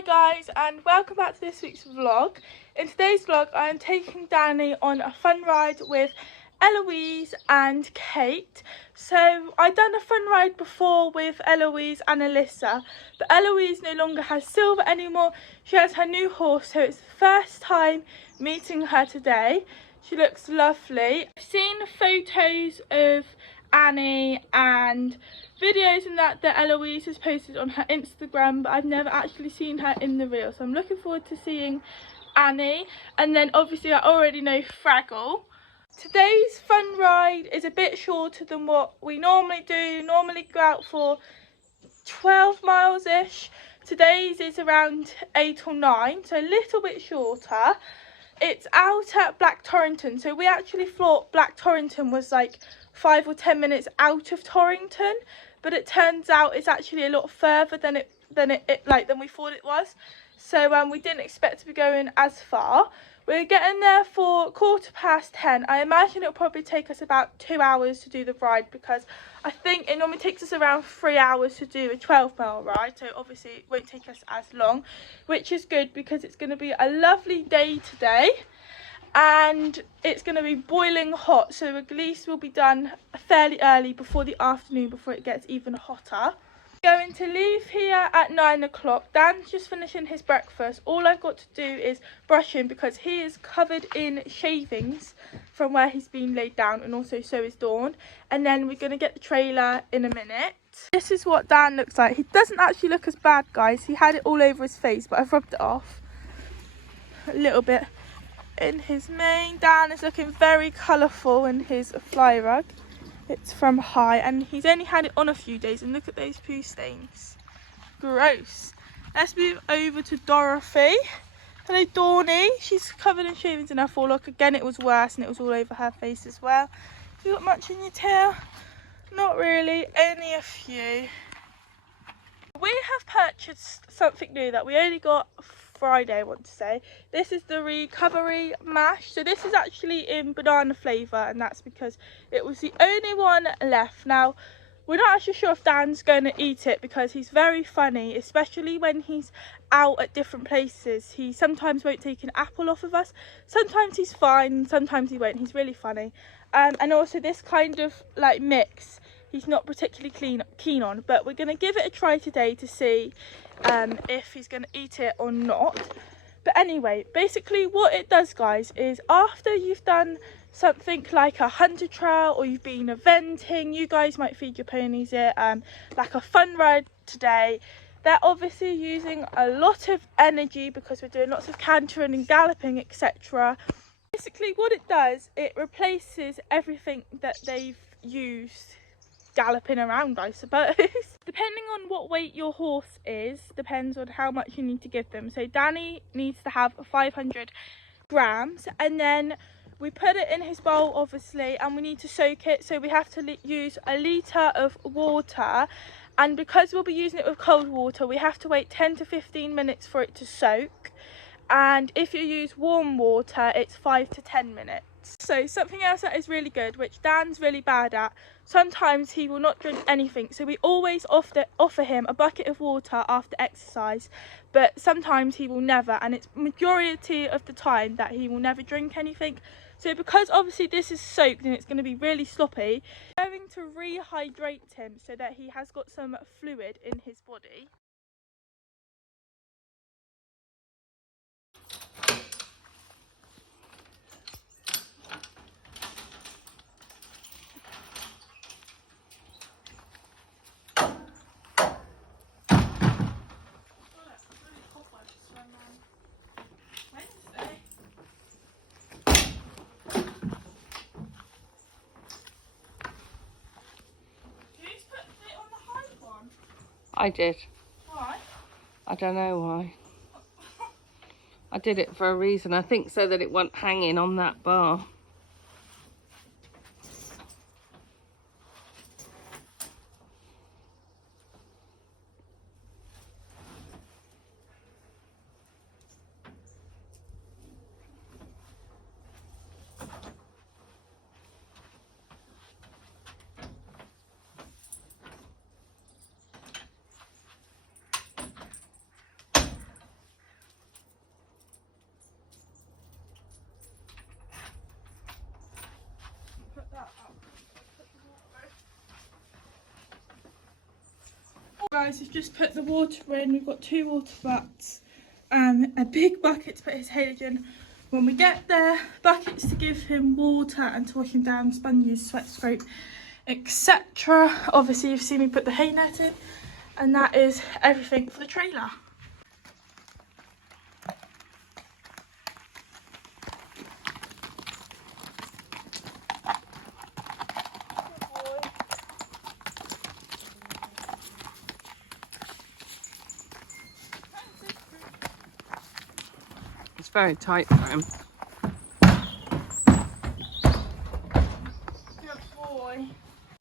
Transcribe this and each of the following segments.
Hi guys, and welcome back to this week's vlog. In today's vlog I am taking Danny on a fun ride with Eloise and Kate. So I've done a fun ride before with Eloise and Alyssa, but Eloise no longer has Silver anymore. She has her new horse, so it's the first time meeting her today. She looks lovely. I've seen photos of Annie and videos and that Eloise has posted on her Instagram, but I've never actually seen her in the real, so I'm looking forward to seeing Annie. And then obviously I already know Fraggle. Today's fun ride is a bit shorter than what we normally do. Normally go out for 12 miles ish. Today's is around 8 or 9, so a little bit shorter. It's out at Black Torrington, so we actually thought Black Torrington was like 5 or 10 minutes out of Torrington, but it turns out it's actually a lot further than we thought it was. So we didn't expect to be going as far. We're getting there for 10:15. I imagine it'll probably take us about 2 hours to do the ride, because I think it normally takes us around 3 hours to do a 12-mile ride, so obviously it won't take us as long, which is good because it's going to be a lovely day today and it's going to be boiling hot, so at least we'll be done fairly early before the afternoon, before it gets even hotter. Going to leave here at 9 o'clock. Dan's just finishing his breakfast. All I've got to do is brush him because he is covered in shavings from where he's been laid down, and also so is Dawn. And then we're going to get the trailer in a minute. This is what Dan looks like. He doesn't actually look as bad, guys. He had it all over his face, but I've rubbed it off a little bit in his mane. Dan is looking very colourful in his fly rug. It's from High, and he's only had it on a few days, and look at those poo stains. Gross. Let's move over to Dorothy. Hello, Dawny. She's covered in shavings in her forelock. Again, it was worse, and it was all over her face as well. You got much in your tail? Not really, only a few. We have purchased something new that we only got Friday, I want to say. This is the recovery mash. So this is actually in banana flavour, and that's because it was the only one left. Now, we're not actually sure if Dan's going to eat it because he's very funny, especially when he's out at different places. He sometimes won't take an apple off of us. Sometimes he's fine, sometimes he won't. He's really funny. And also this kind of like mix, he's not particularly keen on, but we're going to give it a try today to see if he's going to eat it or not. But anyway, basically what it does, guys, is after you've done something like a 100 trail, or you've been eventing, you guys might feed your ponies it, like a fun ride today, they're obviously using a lot of energy because we're doing lots of cantering and galloping, etc. Basically what it does, it replaces everything that they've used galloping around, I suppose. Depending on what weight your horse is, depends on how much you need to give them. So Danny needs to have 500 grams, and then we put it in his bowl obviously, and we need to soak it, so we have to use a litre of water, and because we'll be using it with cold water, we have to wait 10 to 15 minutes for it to soak, and if you use warm water it's 5 to 10 minutes. So something else that is really good, which Dan's really bad at, sometimes he will not drink anything, so we always offer him a bucket of water after exercise, but sometimes he will never, and it's majority of the time that he will never drink anything. So because obviously this is soaked and it's going to be really sloppy, I'm going to rehydrate him so that he has got some fluid in his body. I did. Why? I don't know why. I did it for a reason. I think so that it won't hang in on that bar. guys has just put the water in. We've got 2 water vats, a big bucket to put his haylage in when we get there, buckets to give him water and to wash him down, sponges, sweat scrape, etc. Obviously you've seen me put the hay net in, and that is everything for the trailer. It's very tight for him. Good boy.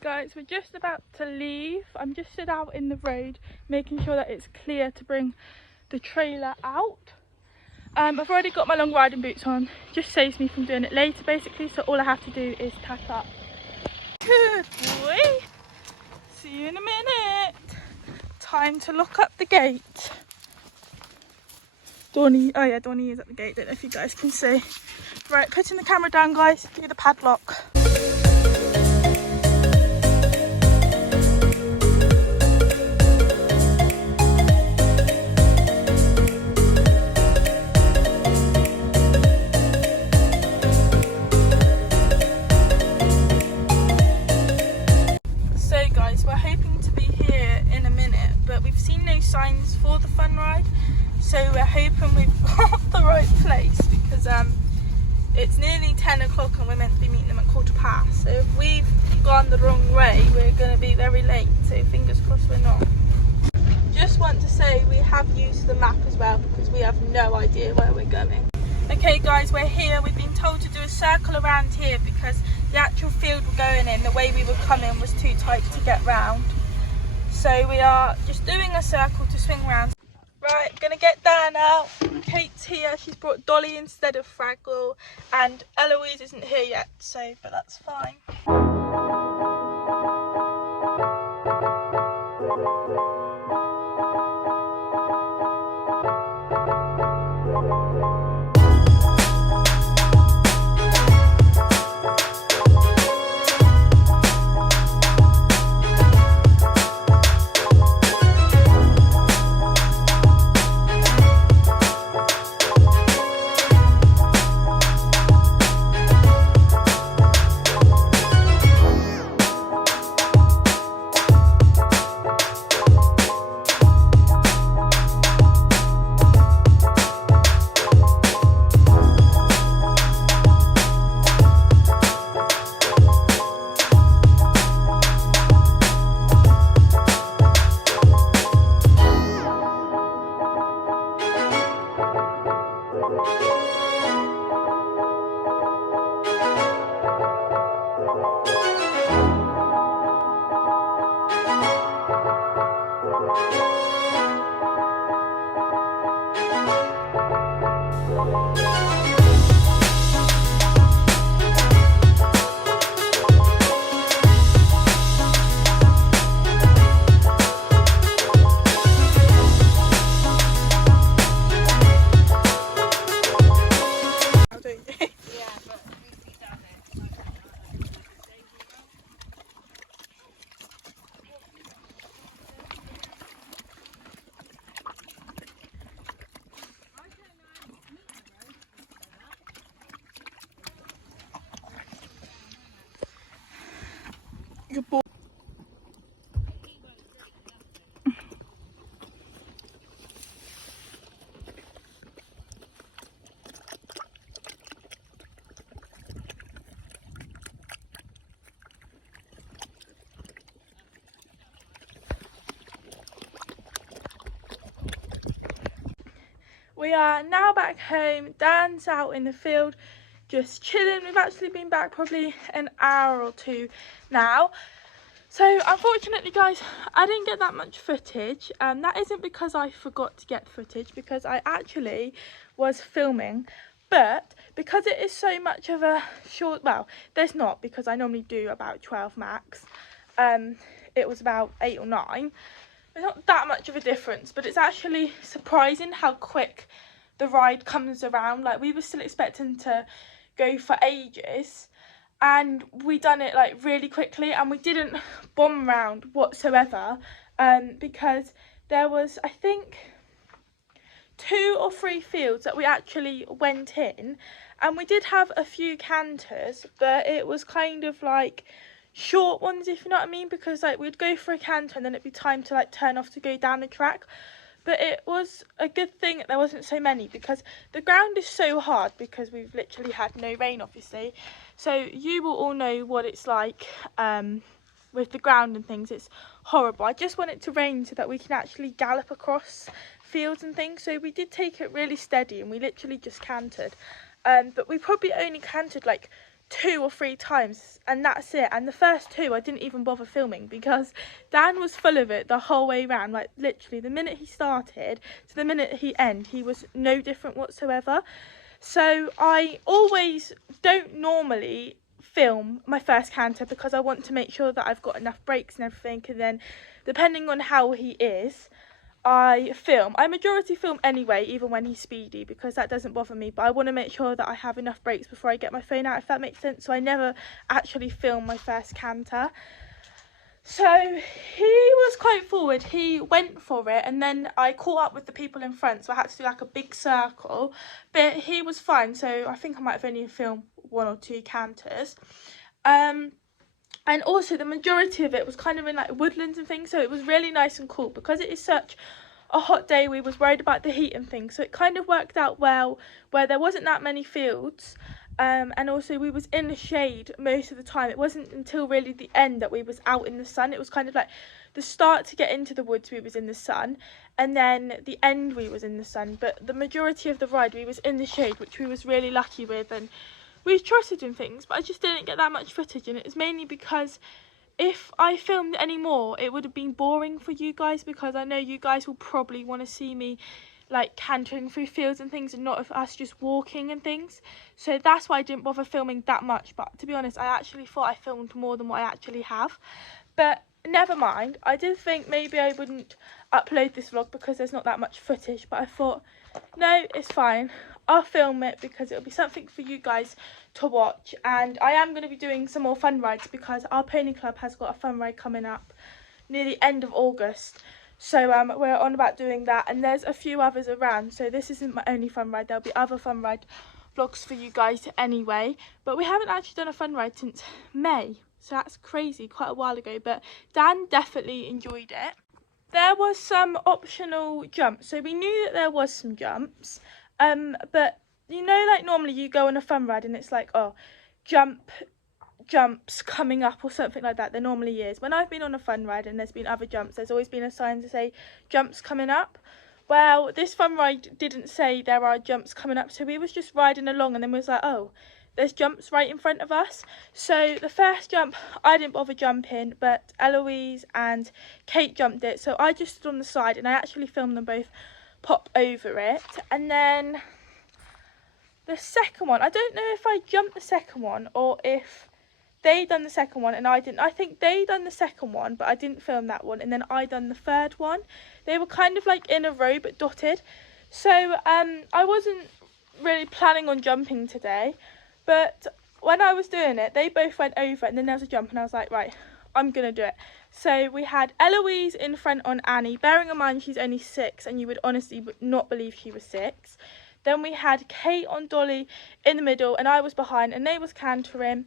Guys, we're just about to leave. I'm just stood out in the road making sure that it's clear to bring the trailer out. I've already got my long riding boots on, just saves me from doing it later basically, so all I have to do is tack up. Good boy. See you in a minute. Time to lock up the gate. Dawny, oh yeah, Dawny is at the gate, don't know if you guys can see. Right, putting the camera down guys, do the padlock. So guys, we're hoping to be here in a minute, but we've seen no signs for the fun ride. So we're hoping we've got the right place because it's nearly 10 o'clock and we're meant to be meeting them at 15:15. So if we've gone the wrong way, we're going to be very late. So fingers crossed we're not. Just want to say we have used the map as well because we have no idea where we're going. Okay guys, we're here. We've been told to do a circle around here because the actual field we're going in, the way we were coming was too tight to get round. So we are just doing a circle to swing round. Right, gonna get Dan out. Kate's here, she's brought Dolly instead of Fraggle, and Eloise isn't here yet, so, but that's fine. Good boy. We are now back home. Dan's out in the field just chilling. We've actually been back probably an hour or 2 now. So unfortunately guys, I didn't get that much footage. That isn't because I forgot to get footage, because I actually was filming, but because it is so much of a short, well, there's not, because I normally do about 12 max. It was about 8 or 9. There's not that much of a difference, but it's actually surprising how quick the ride comes around. Like, we were still expecting to go for ages, and we done it like really quickly, and we didn't bomb round whatsoever. because there was, I think, 2 or 3 fields that we actually went in, and we did have a few canters, but it was kind of like short ones, if you know what I mean, because like we'd go for a canter and then it'd be time to like turn off to go down the track. But it was a good thing that there wasn't so many, because the ground is so hard, because we've literally had no rain, obviously. So you will all know what it's like with the ground and things. It's horrible. I just want it to rain so that we can actually gallop across fields and things. So we did take it really steady, and we literally just cantered. But we probably only cantered like 2 or 3 times, and that's it. And the first 2 I didn't even bother filming, because Dan was full of it the whole way around. Like literally the minute he started to the minute he ended, he was no different whatsoever. So I always don't normally film my first canter, because I want to make sure that I've got enough breaks and everything, and then depending on how he is, I majority film anyway, even when he's speedy, because that doesn't bother me, but I want to make sure that I have enough breaks before I get my phone out, if that makes sense. So I never actually film my first canter. So he was quite forward, he went for it, and then I caught up with the people in front, so I had to do like a big circle, but he was fine. So I think I might have only filmed 1 or 2 canters. And also the majority of it was kind of in like woodlands and things, so it was really nice and cool. Because it is such a hot day, we was worried about the heat and things, so it kind of worked out well where there wasn't that many fields. And also we was in the shade most of the time. It wasn't until really the end that we was out in the sun. It was kind of like the start to get into the woods we was in the sun, and then the end we was in the sun. But the majority of the ride we was in the shade, which we was really lucky with, and we trusted in things. But I just didn't get that much footage, and it was mainly because if I filmed any more, it would have been boring for you guys, because I know you guys will probably want to see me like cantering through fields and things, and not of us just walking and things. So that's why I didn't bother filming that much. But to be honest, I actually thought I filmed more than what I actually have. But never mind. I did think maybe I wouldn't upload this vlog because there's not that much footage, but I thought no, it's fine, I'll film it because it'll be something for you guys to watch. And I am going to be doing some more fun rides, because our pony club has got a fun ride coming up near the end of August. So we're on about doing that, and there's a few others around, so this isn't my only fun ride. There'll be other fun ride vlogs for you guys anyway, but we haven't actually done a fun ride since May, so that's crazy, quite a while ago. But Dan definitely enjoyed it. There was some optional jumps, so we knew that there was some jumps, but you know, like normally you go on a fun ride and it's like, oh, jumps coming up or something like that. There normally is. When I've been on a fun ride and there's been other jumps, there's always been a sign to say jumps coming up. Well, this fun ride didn't say there are jumps coming up, so we was just riding along, and then we was like, oh, there's jumps right in front of us. So the first jump I didn't bother jumping, but Eloise and Kate jumped it, so I just stood on the side and I actually filmed them both pop over it. And then the second one, I don't know if I jumped the second one or if they done the second one and I didn't. I think they done the second one, but I didn't film that one, and then I done the third one. They were kind of like in a row but dotted. So I wasn't really planning on jumping today, but when I was doing it, they both went over, and then there was a jump, and I was like, right, I'm gonna do it. So we had Eloise in front on Annie, bearing in mind she's only 6, and you would honestly not believe she was 6. Then we had Kate on Dolly in the middle, and I was behind, and they was cantering.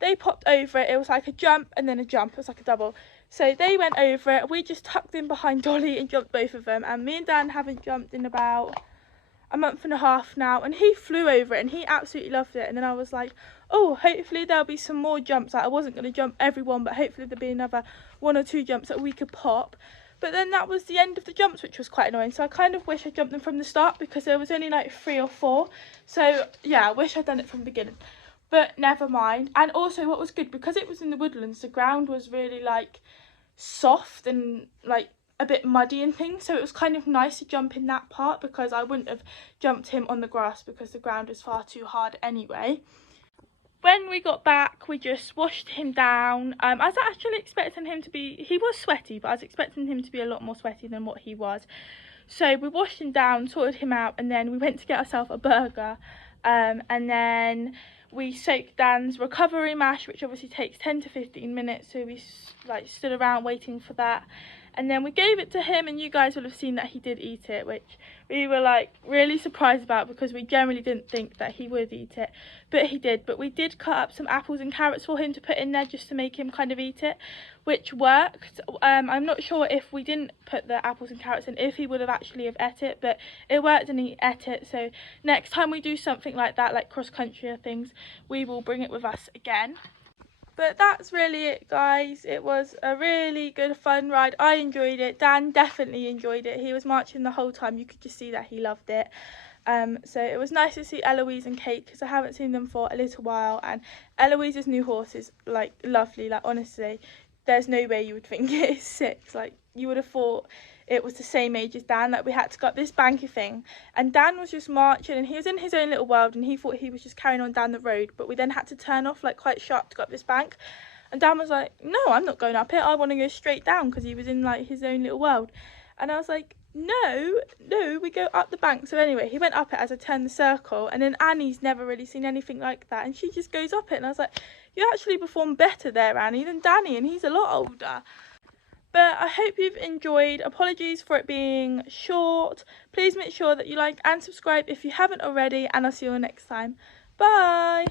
They popped over it. It was like a jump and then a jump. It was like a double. So they went over it. We just tucked in behind Dolly and jumped both of them. And me and Dan haven't jumped in about a month and a half now. And he flew over it and he absolutely loved it. And then I was like, oh, hopefully there'll be some more jumps. Like, I wasn't going to jump everyone, but hopefully there'll be another 1 or 2 jumps that we could pop. But then that was the end of the jumps, which was quite annoying. So I kind of wish I jumped them from the start, because there was only like 3 or 4. So yeah, I wish I'd done it from the beginning. But never mind. And also what was good, because it was in the woodlands, the ground was really like soft and like a bit muddy and things, so it was kind of nice to jump in that part, because I wouldn't have jumped him on the grass because the ground was far too hard anyway. When we got back, we just washed him down. I was actually expecting him to be, he was sweaty, but I was expecting him to be a lot more sweaty than what he was. So we washed him down, sorted him out, and then we went to get ourselves a burger, and then we soaked Dan's recovery mash, which obviously takes 10 to 15 minutes, so we like stood around waiting for that. and then we gave it to him, and you guys will have seen that he did eat it, which we were like really surprised about because we generally didn't think that he would eat it, but he did. But we did cut up some apples and carrots for him to put in there just to make him kind of eat it, which worked. I'm not sure if we didn't put the apples and carrots in if he would have actually have ate it, but it worked and he ate it. So next time we do something like that, like cross country or things, we will bring it with us again. But that's really it, guys. It was a really good fun ride. I enjoyed it. Dan definitely enjoyed it. He was marching the whole time. You could just see that he loved it. So it was nice to see Eloise and Kate because I haven't seen them for a little while, and Eloise's new horse is like lovely. Like honestly, there's no way you would think it is 6. Like you would have thought it was the same age as Dan. Like we had to go up this banky thing, and Dan was just marching and he was in his own little world and he thought he was just carrying on down the road, but we then had to turn off like quite sharp to go up this bank, and Dan was like, no, I'm not going up it, I want to go straight down, because he was in like his own little world. And I was like, no, we go up the bank. So anyway, he went up it as I turned the circle, and then Annie's never really seen anything like that, and she just goes up it, and I was like, you actually performed better there, Annie, than Danny, and he's a lot older. But I hope you've enjoyed. Apologies for it being short. Please make sure that you like and subscribe if you haven't already, and I'll see you all next time. Bye!